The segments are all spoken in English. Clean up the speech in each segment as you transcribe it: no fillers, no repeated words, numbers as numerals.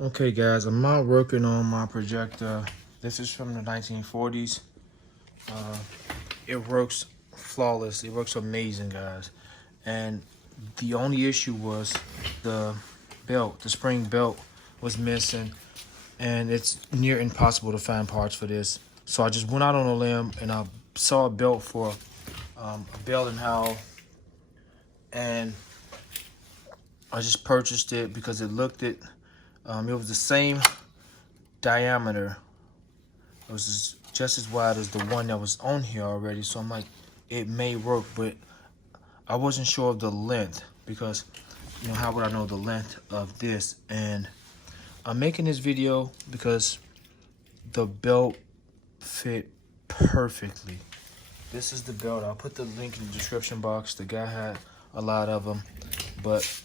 Okay guys, I'm now working on my projector. This is from the 1940s. It works flawless. It works amazing, guys. And the only issue was the belt. The spring belt was missing, and it's near impossible to find parts for this. So I just went out on a limb and I saw a belt for a bell and howl, and I just purchased it because it looked it. It was the same diameter. It was just as wide as the one that was on here already. So I'm like, it may work, but I wasn't sure of the length because, you know, how would I know the length of this? And I'm making this video because the belt fit perfectly. This is the belt. I'll put the link in the description box. The guy had a lot of them, but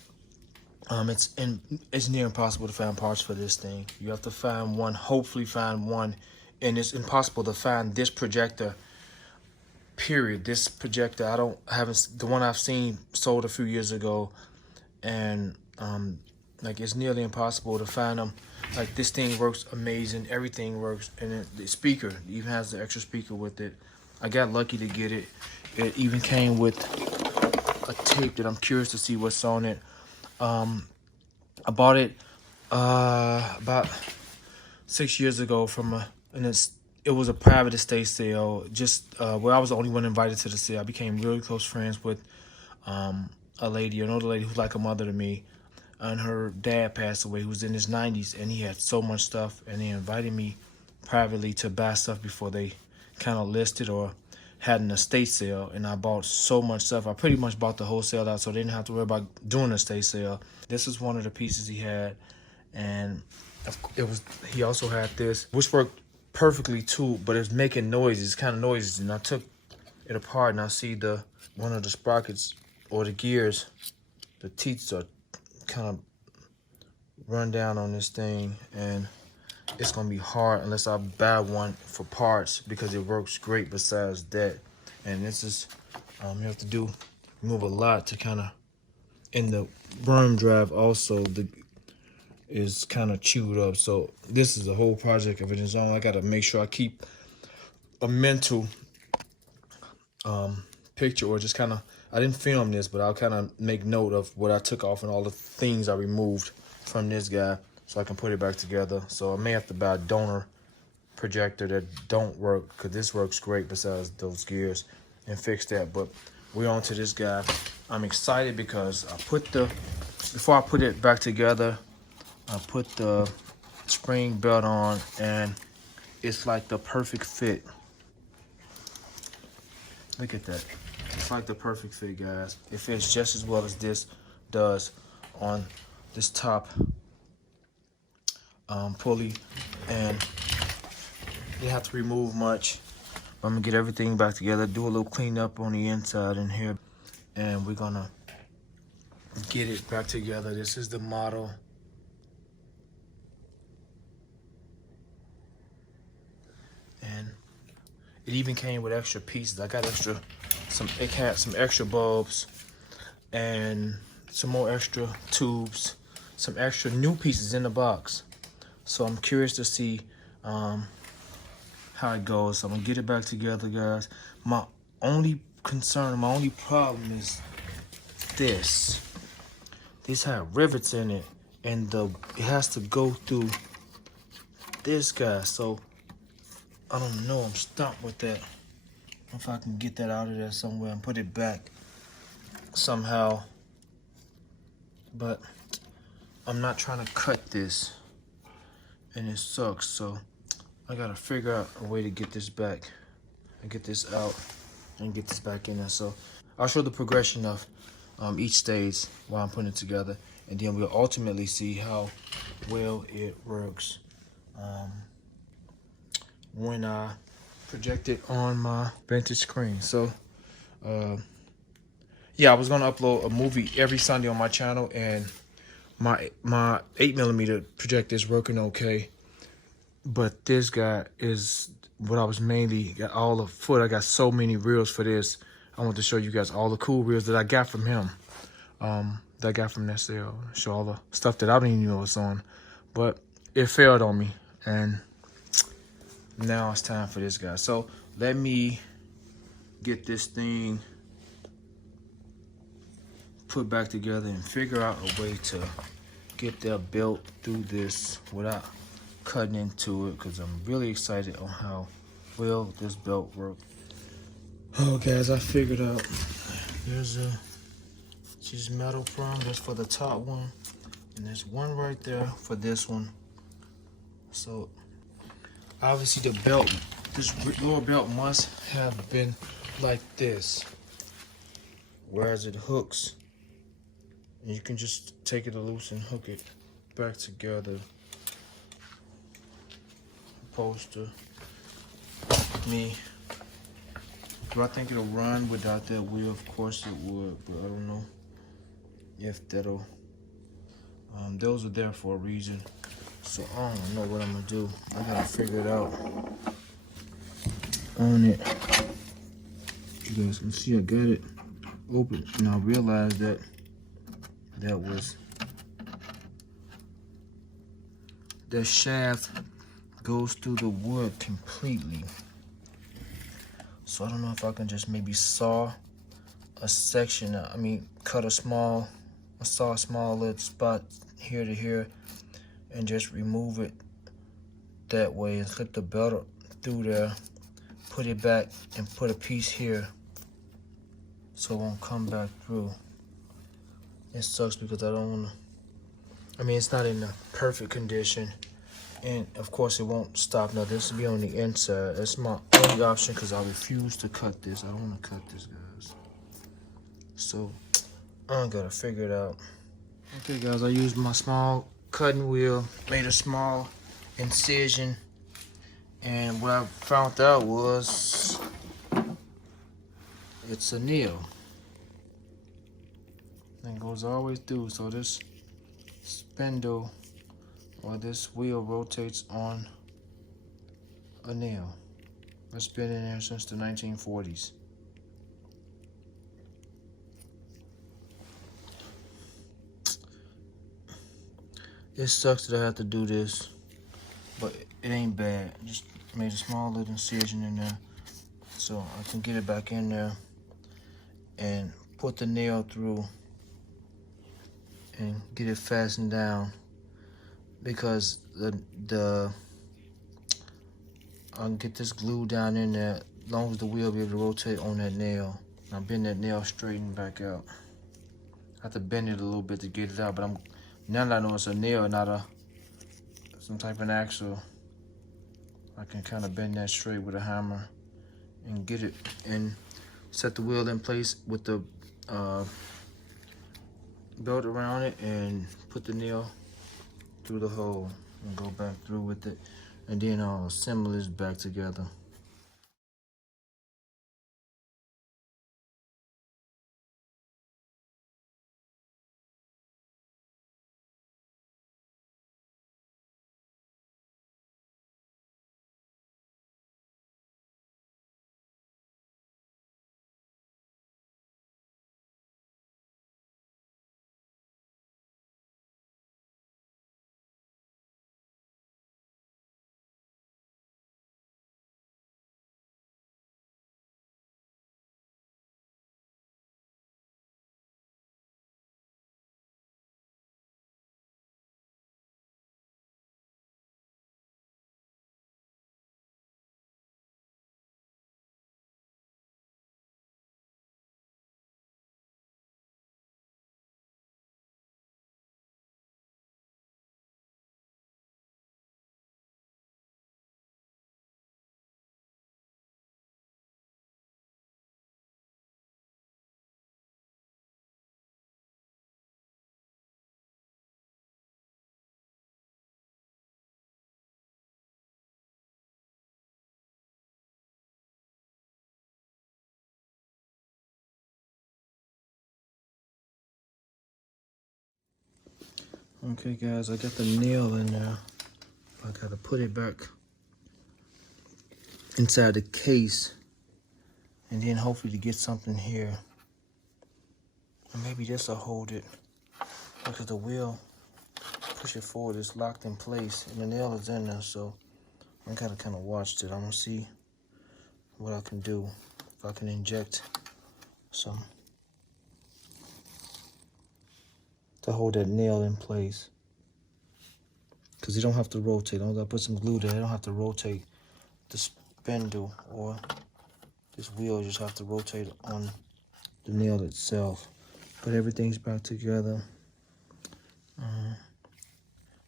it's near impossible to find parts for this thing. You have to find one, hopefully find one, and it's impossible to find this projector. Period. This projector, the one I've seen sold a few years ago, and like it's nearly impossible to find them. Like this thing works amazing. Everything works, and the speaker even has the extra speaker with it. I got lucky to get it. It even came with a tape that I'm curious to see what's on it. I bought it about 6 years ago from it was a private estate sale. Just where I was the only one invited to the sale. I became really close friends with an older lady who's like a mother to me, and her dad passed away, who was in his 90s, and he had so much stuff, and they invited me privately to buy stuff before they kind of listed or had an estate sale. And I bought so much stuff. I pretty much bought the whole sale out, so they didn't have to worry about doing an estate sale. This was one of the pieces he had, and he also had this, which worked perfectly too, but it's making noises, kind of noises. And I took it apart, and I see one of the sprockets or the gears, the teeth are kind of run down on this thing, and it's gonna be hard unless I buy one for parts, because it works great besides that. And this is you have to move a lot to kind of, in the worm drive also is kind of chewed up. So this is a whole project of its own. I got to make sure I keep a mental picture, or just kind of, I didn't film this, but I'll kind of make note of what I took off and all the things I removed from this guy, so I can put it back together. So I may have to buy a donor projector that don't work, because this works great besides those gears, and fix that. But we're on to this guy. I'm excited because before I put it back together, I put the spring belt on, and it's like the perfect fit. Look at that. It's like the perfect fit, guys. It fits just as well as this does on this top pulley, and you don't have to remove much. I'm gonna get everything back together, do a little cleanup on the inside in here, and we're gonna get it back together. This is the model. And it even came with extra pieces. I got it had some extra bulbs and some more extra tubes, some extra new pieces in the box. So I'm curious to see how it goes. So I'm gonna get it back together, guys. My only concern, my only problem is this. These have rivets in it, and it has to go through this guy. So I don't know, I'm stuck with that. If I can get that out of there somewhere and put it back somehow. But I'm not trying to cut this, and it sucks. So I gotta figure out a way to get this back and get this out and get this back in there. So I'll show the progression of each stage while I'm putting it together, and then we'll ultimately see how well it works when I project it on my vintage screen. So yeah, I was gonna upload a movie every Sunday on my channel, and my 8mm projector is working okay, but this guy is what I was mainly got. All the foot, I got so many reels for this. I want to show you guys all the cool reels that I got from him, that I got from that sale. Show all the stuff that I don't even know what's on. but it failed on me, and now it's time for this guy. So let me get this thing put back together and figure out a way to get that belt through this without cutting into it, because I'm really excited on how well this belt works. Oh guys, I figured out there's this metal prong that's for the top one, and there's one right there for this one. So obviously the belt, this lower belt must have been like this, whereas it hooks, and you can just take it loose and hook it back together. Opposed to me, do I think it'll run without that wheel? Of course it would, but I don't know if that'll. Those are there for a reason, so I don't know what I'm gonna do. I gotta figure it out on it. You guys can see I got it open, and I realized that the shaft goes through the wood completely. So I don't know if I can just maybe saw a section, cut a small little spot here to here and just remove it that way and slip the belt through there, put it back and put a piece here so it won't come back through. It sucks because I don't want to, it's not in a perfect condition, and of course it won't stop. Now this will be on the inside. That's my only option because I refuse to cut this. I don't want to cut this, guys. So I gotta figure it out. Okay guys, I used my small cutting wheel, made a small incision, and what I found out was it's a nail. And it goes all the way through, so this spindle or this wheel rotates on a nail. It's been in there since the 1940s. It sucks that I have to do this, but it ain't bad. Just made a small little incision in there so I can get it back in there and put the nail through and get it fastened down, because the I can get this glue down in there as long as the wheel be able to rotate on that nail. Now bend that nail straight and back out. I have to bend it a little bit to get it out, but now that I know it's a nail, not some type of axle, I can kind of bend that straight with a hammer and get it and set the wheel in place with the belt around it and put the nail through the hole and go back through with it, and then I'll assemble this back together. Okay guys, I got the nail in there. I gotta put it back inside the case, and then hopefully to get something here. Or maybe this will hold it, because the wheel push it forward, it's locked in place, and the nail is in there, so I gotta kind of watch it. I'm gonna see what I can do, if I can inject some to hold that nail in place. Because you don't have to rotate. I put some glue there. I don't have to rotate the spindle or this wheel. You just have to rotate on the nail itself. But everything's back together.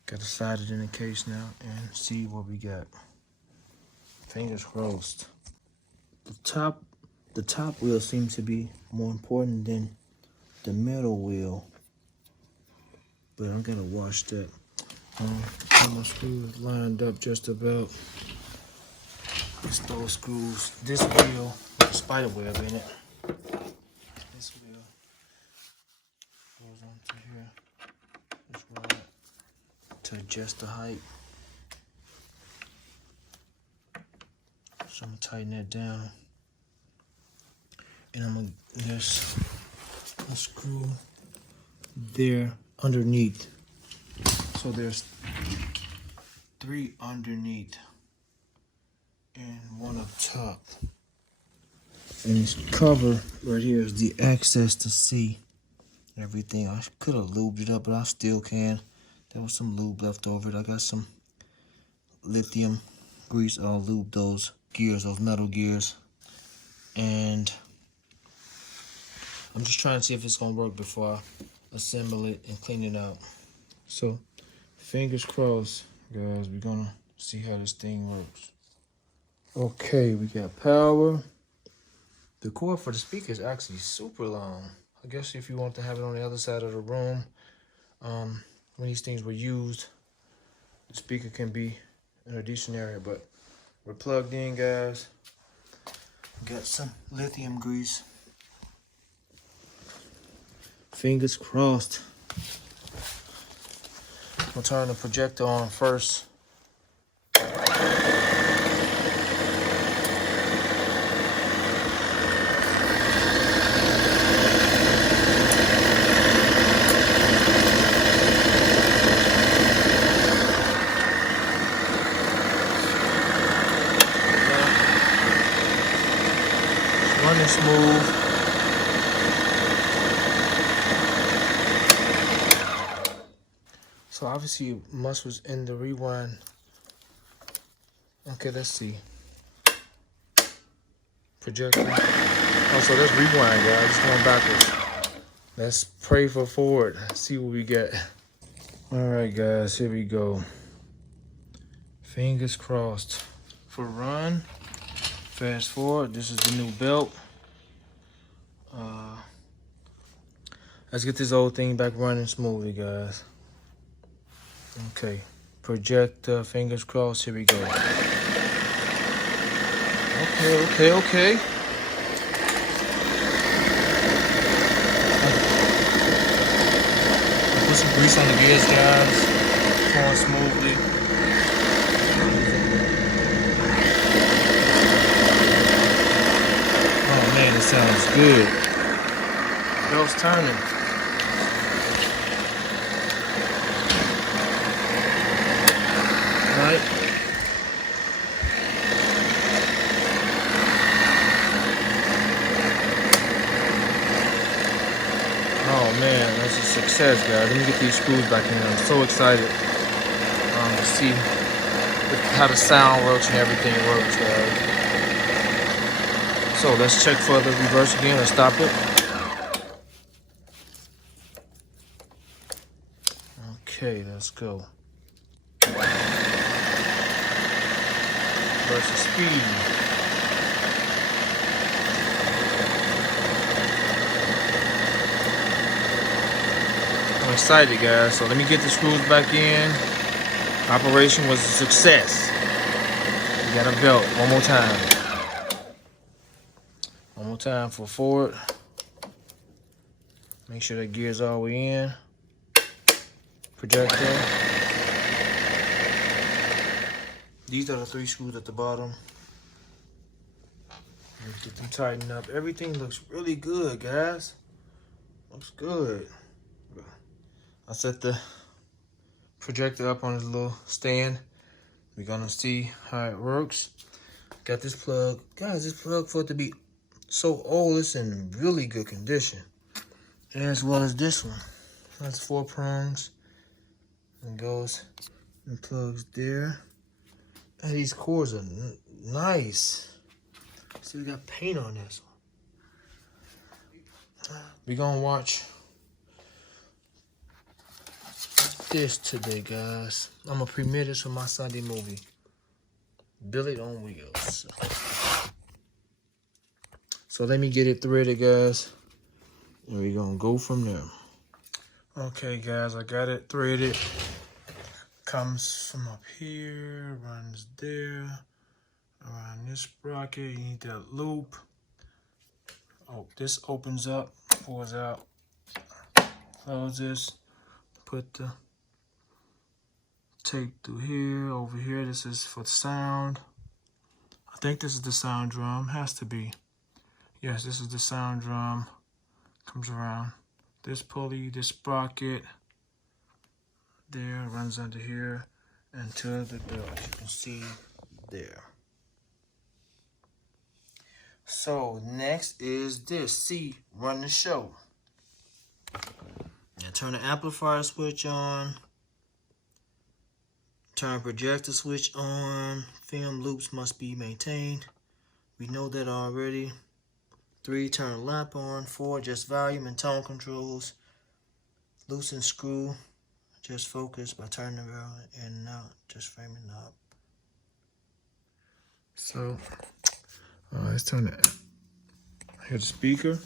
Got to slide it in the case now and see what we got. Fingers crossed. The top wheel seems to be more important than the middle wheel. But I'm gonna watch that. My screws lined up just about. These those screws. This wheel with the spider web in it. This wheel goes onto here. This rod to adjust the height. So I'm gonna tighten that down. And I'm gonna just a screw there underneath. So there's 3 underneath and 1 up top. And this cover right here is the access to see everything. I could have lubed it up, but I still can. There was some lube left over. I got some lithium grease. I'll lube those gears, those metal gears. And I'm just trying to see if it's gonna work before I assemble it and clean it out. So fingers crossed, guys. We're gonna see how this thing works. Okay, we got power. The cord for the speaker is actually super long. I guess if you want to have it on the other side of the room, when these things were used, the speaker can be in a decent area. But we're plugged in, guys. Got some lithium grease. Fingers crossed. I'll turn the projector on first. It's running smooth. So obviously must was in the rewind. Okay, let's see. Projector. Oh, so let's rewind, guys. It's going backwards. Let's pray for forward. See what we get. All right, guys, here we go. Fingers crossed. For run, fast forward. This is the new belt. Let's get this old thing back running smoothly, guys. Okay, projector, fingers crossed, here we go. Okay. Put some grease on the gears, guys. Going smoothly. Oh man, it sounds good. Belt's turning. Right. Oh man, that's a success, guys. Let me get these screws back in. I'm so excited to see how the sound works and everything works, guys. So let's check for the reverse again. Let's stop it. Okay, let's go. Versus speed. I'm excited, guys. So let me get the screws back in. Operation was a success. We got a belt. One more time. One more time for forward. Make sure that gear's all the way in. Projector. These are the 3 screws at the bottom. Get them tightened up. Everything looks really good, guys. Looks good. I set the projector up on his little stand. We're gonna see how it works. Got this plug. Guys, this plug, for it to be so old, it's in really good condition. As well as this one. That's 4 prongs. And goes and plugs there. And these cords are nice. See, we got paint on this one. We're gonna watch this today, guys. I'm gonna premiere this for my Sunday movie, Billy on Wheels. So let me get it threaded, guys, and we're gonna go from there. Okay, guys, I got it threaded. Comes from up here, runs there, around this sprocket. You need that loop. Oh, this opens up, pulls out, close this, put the tape through here, over here. This is for the sound. I think this is the sound drum, has to be. Yes, this is the sound drum. Comes around this pulley, this sprocket, there, runs under here, and to the belt, as you can see there. So next is this, C, run the show. Now turn the amplifier switch on, turn projector switch on, film loops must be maintained. We know that already. 3, turn lamp on. 4, adjust volume and tone controls. Loosen screw, adjust focus by turning the barrel in and out, just framing up. So, let's turn it. Here's the speaker.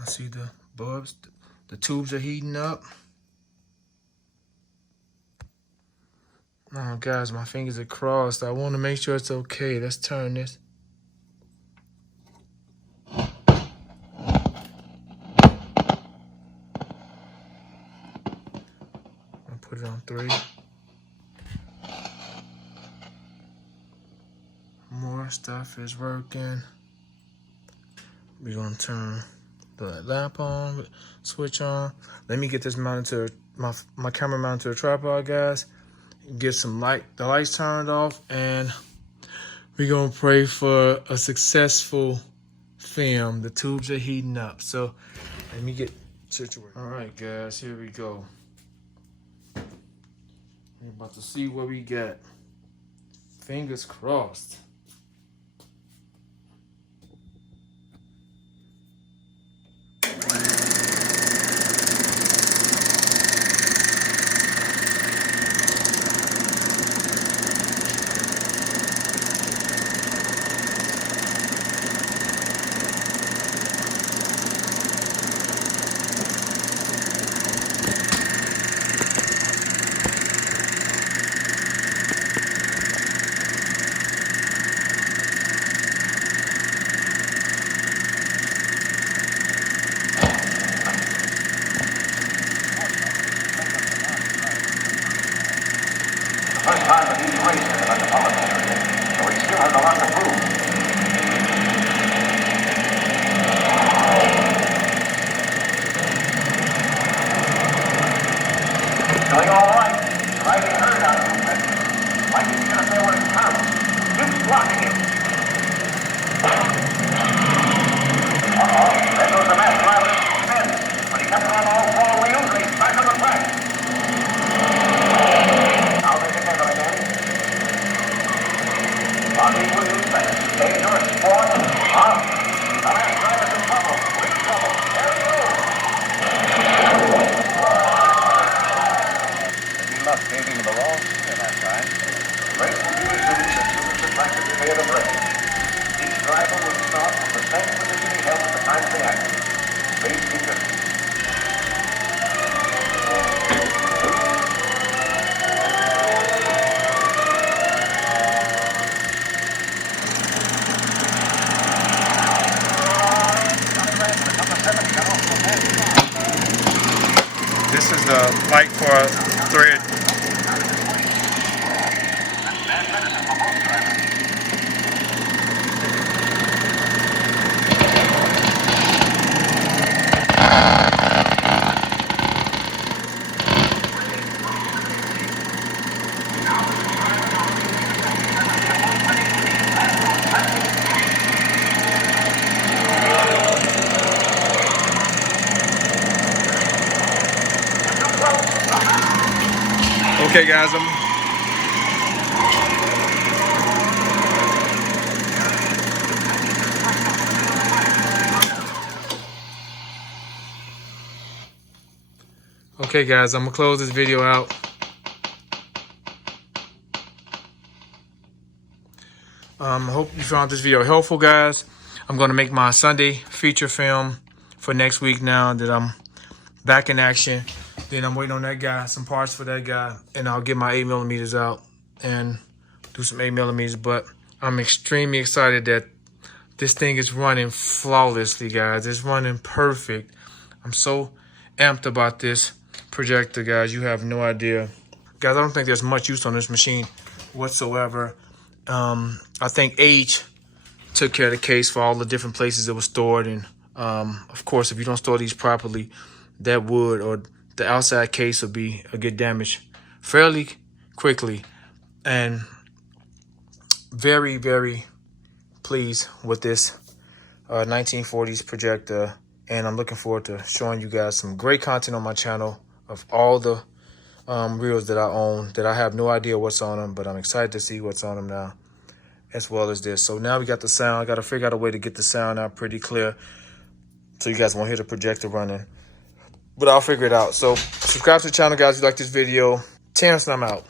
I see the bulbs, the tubes are heating up. Oh, guys, my fingers are crossed. I want to make sure it's okay. Let's turn this. I'll put it on 3. More stuff is working. We're going to turn the lamp on, switch on. Let me get this mounted to my camera mounted to a tripod, guys. Get some light, the lights turned off, and we're gonna pray for a successful film. The tubes are heating up, so let me get situated. All right, guys, here we go. We're about to see what we got. Fingers crossed. First time that he's raced in the metropolitan area, so he still has a lot to prove. Doing all right. Driving herd out of movement. Like he's going to say what it counts. Keeps blocking him. Uh-oh. There goes the mass driver in spin. But he kept on all 4 wheels and he's back on the track. Dangerous sport. The last driver's in trouble. Big trouble. There he goes. He must be in the wrong spin that time. Race will be resumed as soon as the track is clear of rain. Each driver will start from the same position he held at the time of the accident. Please keep listening. This is the light for a thread. Okay, guys, I'm gonna close this video out. Hope you found this video helpful, guys. I'm gonna make my Sunday feature film for next week now that I'm back in action. Then I'm waiting on that guy, some parts for that guy, and I'll get my 8mm out and do some 8mm. But I'm extremely excited that this thing is running flawlessly, guys. It's running perfect. I'm so amped about this projector, guys. You have no idea. Guys, I don't think there's much use on this machine whatsoever. I think age took care of the case for all the different places it was stored. And of course, if you don't store these properly, that wood or the outside case will get damaged fairly quickly. And very, very pleased with this 1940s projector. And I'm looking forward to showing you guys some great content on my channel of all the reels that I own, that I have no idea what's on them, but I'm excited to see what's on them now, as well as this. So now we got the sound. I got to figure out a way to get the sound out pretty clear so you guys won't hear the projector running, but I'll figure it out. So subscribe to the channel, guys, if you like this video. Terrence, and I'm out.